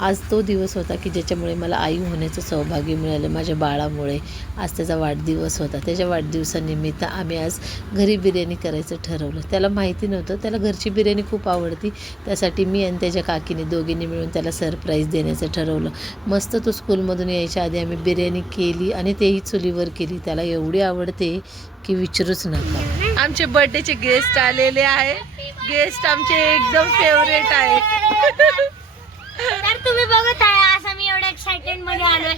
आज तो दिवस होता की ज्याच्यामुळे मला आई होण्याचं सौभाग्य मिळालं माझ्या बाळामुळे. आज त्याचा वाढदिवस होता. त्याच्या वाढदिवसानिमित्त आम्ही आज घरी बिर्याणी करायचं ठरवलं. त्याला माहिती नव्हतं, त्याला घरची बिर्याणी खूप आवडती. त्यासाठी मी आणि त्याच्या काकीने दोघींनी मिळून त्याला सरप्राईज देण्याचं ठरवलं. मस्त तो स्कूलमधून यायच्या आधी आम्ही बिर्याणी केली आणि तेही चुलीवर केली. त्याला एवढी आवडते की विचारूच नका. आमचे बर्थडेचे गेस्ट आलेले आहे. गेस्ट आमचे एकदम फेवरेट आहेत. तर तुम्ही बघत आहे आज आम्ही एवढ्या एक्साइटेड मध्ये आलोय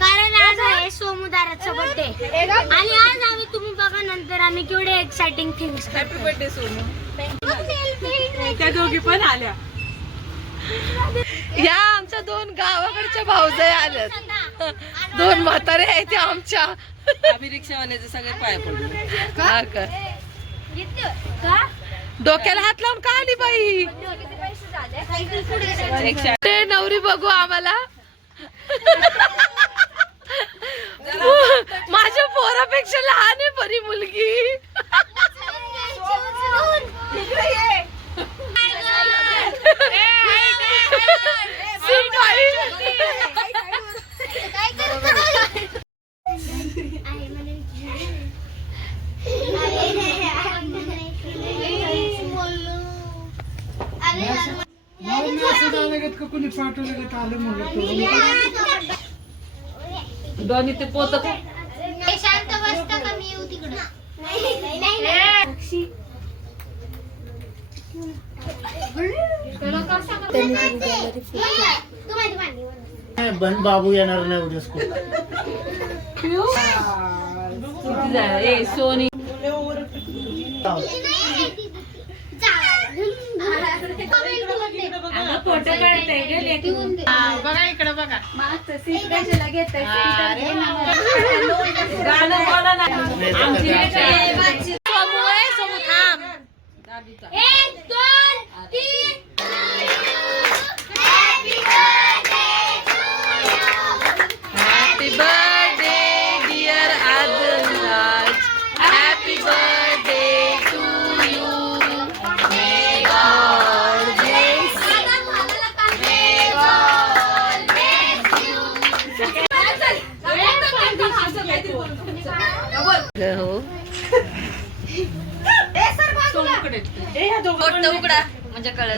कारण आज आहे सोमूदाराचा बर्थडे आणि आज आम्ही तुम्ही बघा नंतर आम्ही केवढे exciting things. Happy birthday Sonu. त्या दोघी पण आल्या. या आमच्या 2 गावाकडच्या भाऊजाई आल्यात. 2 म्हातारे आहेत त्या आमच्या. आम्ही रिक्षावाल्याचे सगळे पाय पडलो. हा का डोक्याला हात लावून का आली बाई. ते नवरी बघू आम्हाला. माझ्या पोरापेक्षा लहान आहे परी मुलगी. दोन्ही ते पोत शांत बसता का मी येऊ तिकडं. बाबू येणार नाही उद्या स्कूल. सोनी फोटो काढताय बघा इकडे बघा. गाणं बोला ना. आमची एक दोन तीन. Happy birthday dear Adraj. Happy birthday to you. May God bless. May God bless you. हो सोनूकडे उघडा म्हणजे कळलं.